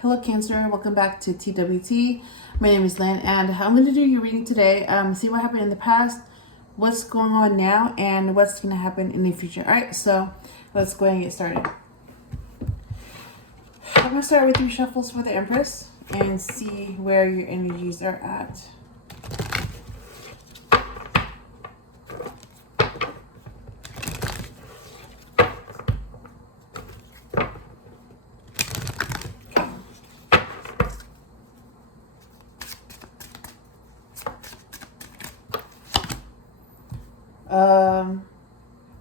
Hello Cancer, welcome back to TWT. My name is Lan and I'm going to do your reading today. See what happened in the past, what's going on now, and what's going to happen in the future. Alright, so let's go ahead and get started. I'm going to start with 3 shuffles for the Empress and see where your energies are at.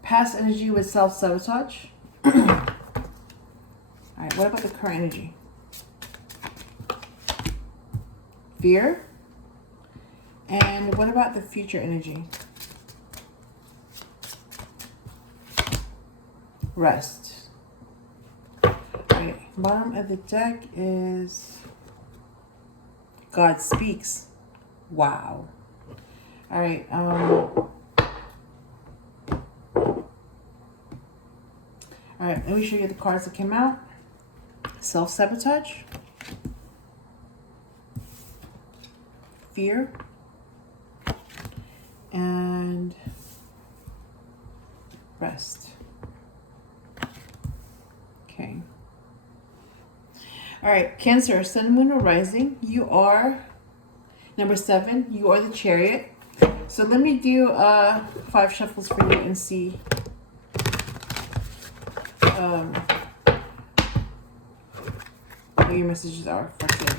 Past energy with self-sabotage. Alright, what about the current energy? Fear. And what about the future energy? Rest. Alright, bottom of the deck is God speaks. Wow. Alright, Alright, let me show you the cards that came out. Self-sabotage. Fear. And rest. Okay. Alright, Cancer, Sun, Moon, or Rising. You are number 7. You are the Chariot. So let me do 5 shuffles for you and see what your messages are for today.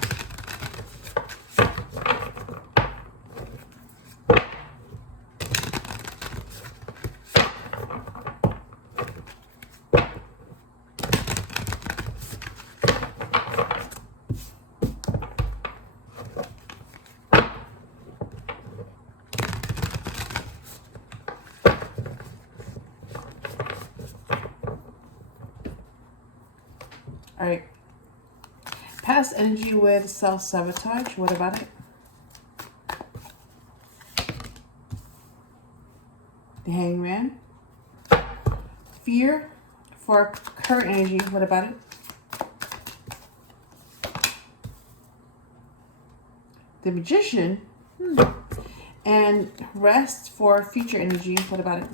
All right. Past energy with self-sabotage. What about it? The Hangman. Fear for current energy. What about it? The Magician. And rest for future energy. What about it?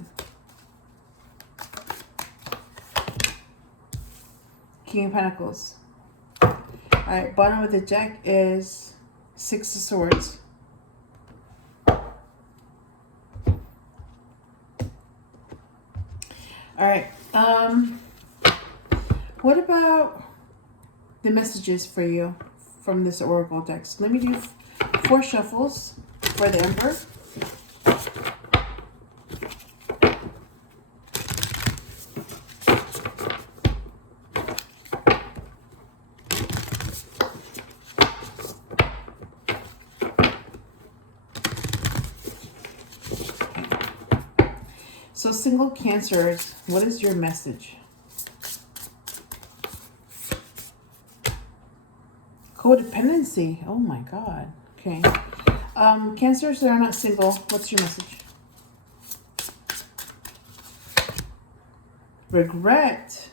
King of Pentacles. Alright, bottom of the deck is 6 of Swords. Alright, what about the messages for you from this Oracle deck? So let me do 4 shuffles for the Emperor. So single Cancers, what is your message? Codependency. Oh my God. Okay. Cancers that are not single, what's your message? Regret.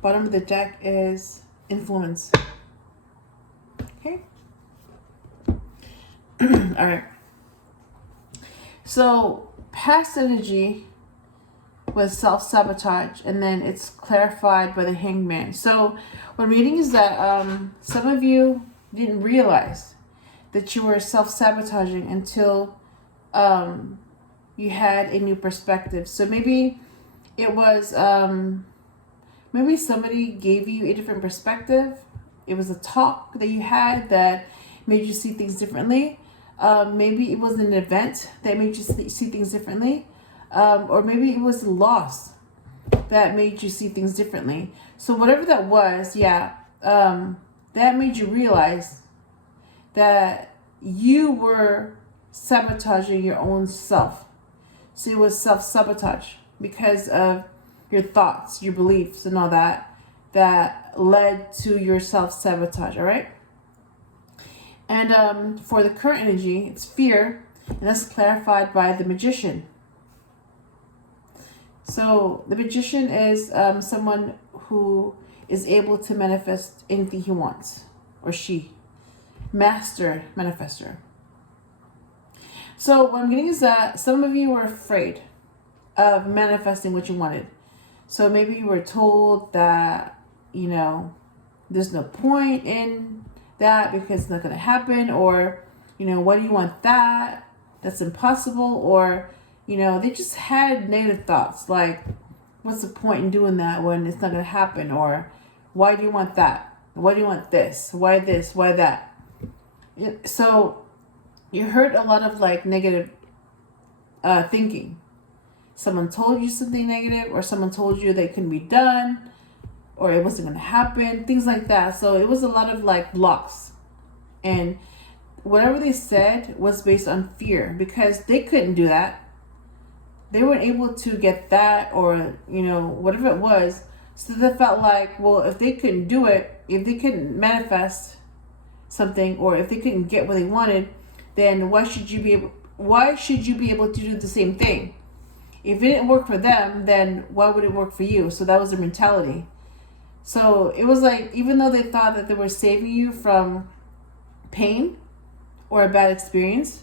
Bottom of the deck is influence. Okay. All right. So past energy was self-sabotage, and then it's clarified by the Hangman. So what I'm reading is that some of you didn't realize that you were self-sabotaging until you had a new perspective. So maybe it was maybe somebody gave you a different perspective. It was a talk that you had that made you see things differently. Maybe it was an event that made you see things differently. Or maybe it was a loss that made you see things differently. So whatever that was, yeah, that made you realize that you were sabotaging your own self. So it was self-sabotage because of your thoughts, your beliefs, and all that led to your self-sabotage, all right? And for the current energy, it's fear, and that's clarified by the Magician. So the Magician is someone who is able to manifest anything he wants, or she. Master manifester. So what I'm getting is that some of you were afraid of manifesting what you wanted. So maybe you were told that, you know, there's no point in that because it's not going to happen, or, you know, why do you want that? That's impossible. Or, you know, they just had negative thoughts like, what's the point in doing that when it's not going to happen? Or why do you want that? Why do you want this? Why this? Why that? So you heard a lot of like negative thinking. Someone told you something negative, or someone told you that it couldn't be done, or it wasn't going to happen, things like that. So it was a lot of like blocks. And whatever they said was based on fear, because they couldn't do that. They weren't able to get that, or, you know, whatever it was. So they felt like, well, if they couldn't do it, if they couldn't manifest something, or if they couldn't get what they wanted, then why should you be able to do the same thing? If it didn't work for them, then why would it work for you? So that was their mentality. So it was like, even though they thought that they were saving you from pain or a bad experience,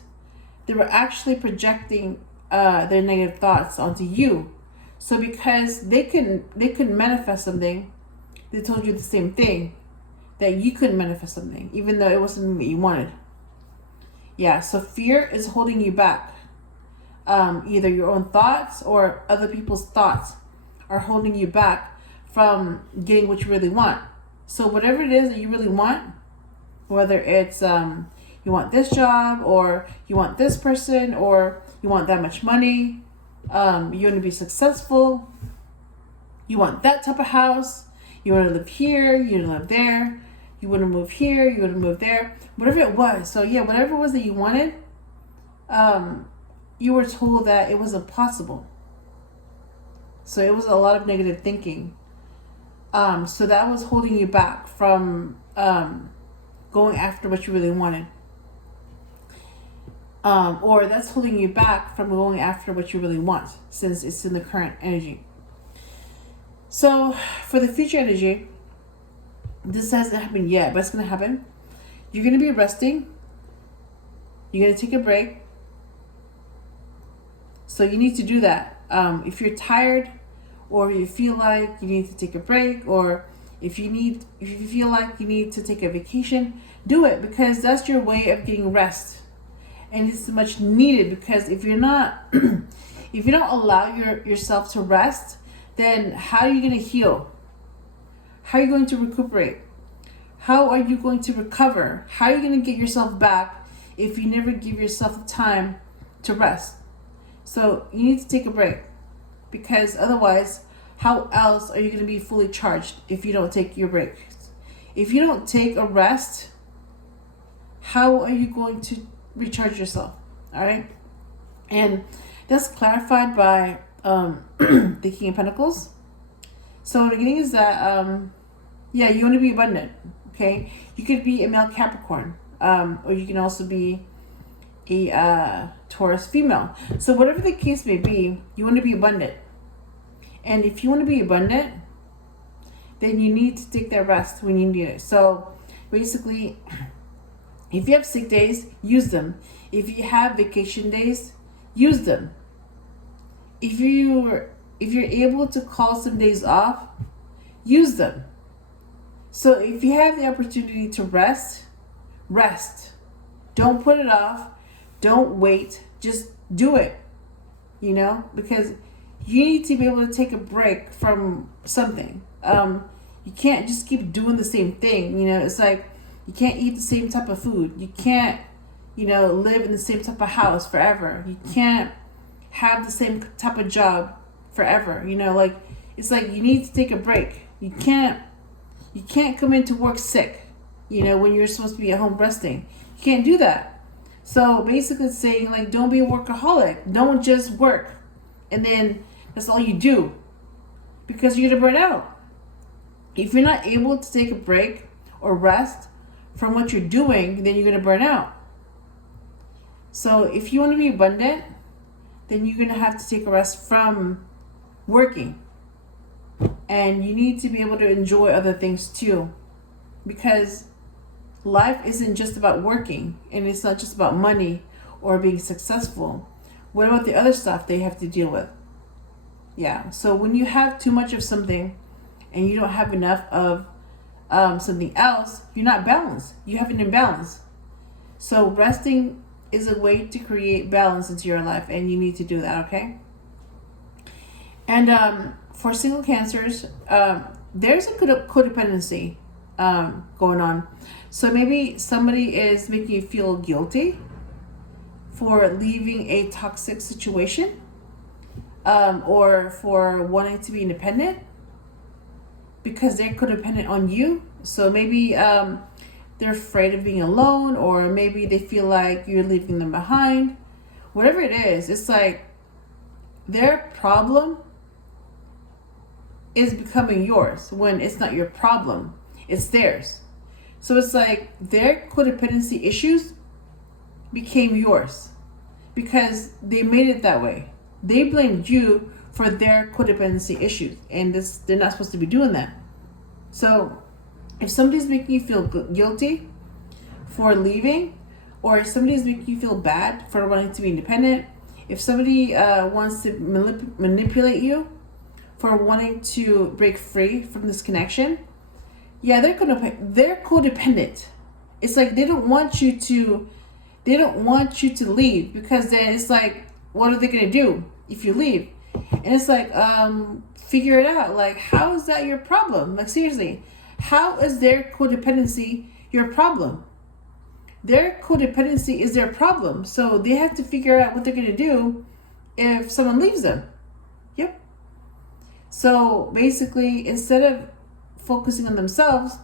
they were actually projecting their negative thoughts onto you. So because they couldn't manifest something, they told you the same thing, that you couldn't manifest something, even though it was something that you wanted. Yeah, so fear is holding you back. Either your own thoughts or other people's thoughts are holding you back from getting what you really want. So whatever it is that you really want, whether it's you want this job, or you want this person, or you want that much money, you want to be successful, you want that type of house, you want to live here, you want to live there, you want to move here, you want to move there, whatever it was. So yeah, whatever it was that you wanted, you were told that it was impossible. So it was a lot of negative thinking. So that was holding you back from going after what you really wanted. Or that's holding you back from going after what you really want, since it's in the current energy. So for the future energy, this hasn't happened yet, but it's going to happen. You're going to be resting. You're going to take a break. So you need to do that. If you're tired, or you feel like you need to take a break, or if you feel like you need to take a vacation, do it, because that's your way of getting rest. And it's much needed, because if you're not, if you don't allow yourself to rest, then how are you going to heal? How are you going to recuperate? How are you going to recover? How are you going to get yourself back if you never give yourself the time to rest? So you need to take a break, because otherwise, how else are you going to be fully charged if you don't take your break? If you don't take a rest, how are you going to recharge yourself? All right. And that's clarified by the King of Pentacles. So what I'm getting is that, yeah, you want to be abundant. Okay. You could be a male Capricorn, or you can also be a Taurus female. So whatever the case may be, you want to be abundant. And if you want to be abundant, then you need to take that rest when you need it. So basically, if you have sick days, use them. If you have vacation days, use them. If you're able to call some days off, use them. So if you have the opportunity to rest, rest. Don't put it off. Don't wait. Just do it. You know, because you need to be able to take a break from something. You can't just keep doing the same thing. You know, it's like you can't eat the same type of food. You can't, you know, live in the same type of house forever. You can't have the same type of job forever. You know, like it's like you need to take a break. You can't come into work sick, you know, when you're supposed to be at home resting. You can't do that. So basically it's saying, like, don't be a workaholic. Don't just work and then that's all you do, because you're going to burn out. If you're not able to take a break or rest from what you're doing, then you're going to burn out. So if you want to be abundant, then you're going to have to take a rest from working. And you need to be able to enjoy other things too. Because life isn't just about working, and it's not just about money or being successful. What about the other stuff they have to deal with? Yeah, so when you have too much of something and you don't have enough of something else, you're not balanced. You have an imbalance. So resting is a way to create balance into your life, and you need to do that, okay? And for single cancers, there's a codependency going on. So maybe somebody is making you feel guilty for leaving a toxic situation, or for wanting to be independent because they're codependent on you. So maybe they're afraid of being alone, or maybe they feel like you're leaving them behind. Whatever it is, it's like their problem is becoming yours when it's not your problem, it's theirs. So it's like their codependency issues became yours because they made it that way. They blamed you for their codependency issues, and they're not supposed to be doing that. So if somebody's making you feel guilty for leaving, or if somebody's making you feel bad for wanting to be independent, if somebody wants to manipulate you for wanting to break free from this connection, yeah, they're codependent. It's like they don't want you to leave, because then it's like, what are they gonna do if you leave? And it's like, figure it out. Like, how is that your problem? Like, seriously, how is their codependency your problem? Their codependency is their problem. So they have to figure out what they're gonna do if someone leaves them. Yep. So basically, instead of focusing on themselves,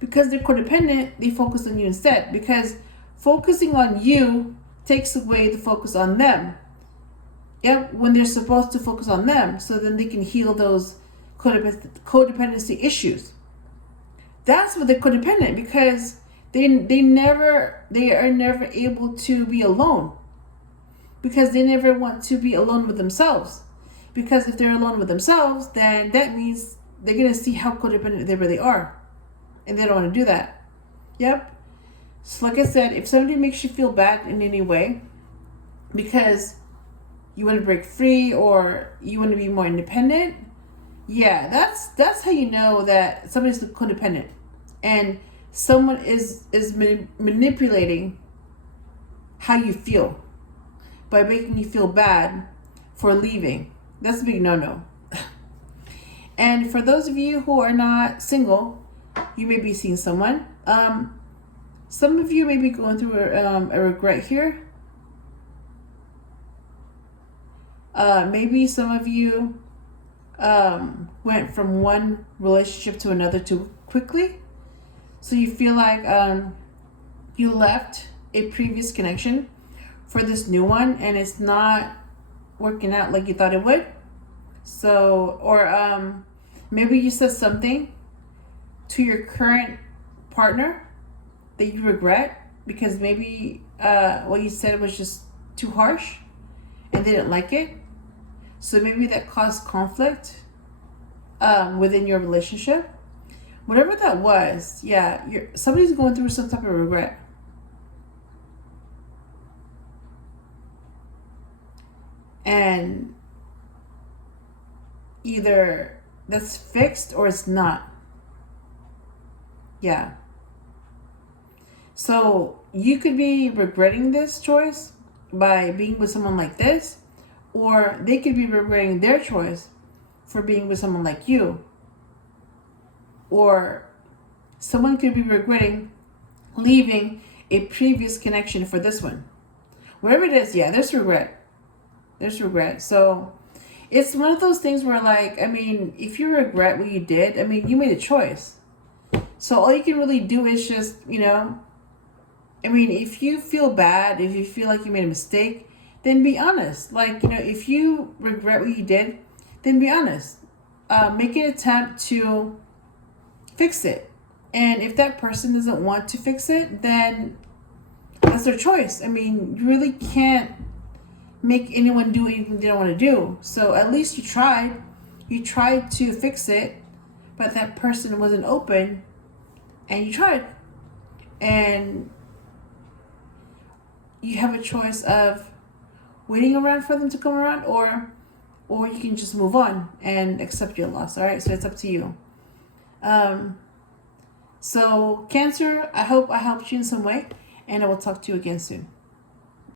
because they're codependent, they focus on you instead. Because focusing on you takes away the focus on them. Yep, when they're supposed to focus on them, so then they can heal those codependency issues. That's what they're codependent, because they are never able to be alone, because they never want to be alone with themselves. Because if they're alone with themselves, then that means they're gonna see how codependent they really are, and they don't want to do that. Yep. So like I said, if somebody makes you feel bad in any way because you want to break free or you want to be more independent, yeah, that's how you know that somebody's codependent, and someone is manipulating how you feel by making you feel bad for leaving. That's a big no-no. And for those of you who are not single, you may be seeing someone. Some of you may be going through a regret here. Maybe some of you went from one relationship to another too quickly. So you feel like you left a previous connection for this new one, and it's not working out like you thought it would. So, or maybe you said something to your current partner that you regret, because maybe what you said was just too harsh and they didn't like it. So maybe that caused conflict within your relationship. Whatever that was, yeah, somebody's going through some type of regret. And either that's fixed or it's not. Yeah. So you could be regretting this choice by being with someone like this, or they could be regretting their choice for being with someone like you. Or someone could be regretting leaving a previous connection for this one. Whatever it is, yeah, there's regret. There's regret. So it's one of those things where, like, I mean, if you regret what you did, I mean, you made a choice. So all you can really do is just, I mean, if you feel bad, if you feel like you made a mistake, then be honest. Like, if you regret what you did, then be honest. Make an attempt to fix it. And if that person doesn't want to fix it, then that's their choice. I mean, you really can't make anyone do anything they don't want to do. So at least you tried. you tried to fix it, but that person wasn't open, and you tried. And you have a choice of waiting around for them to come around, or you can just move on and accept your loss. All right, so it's up to you. So Cancer, I hope I helped you in some way, and I will talk to you again soon.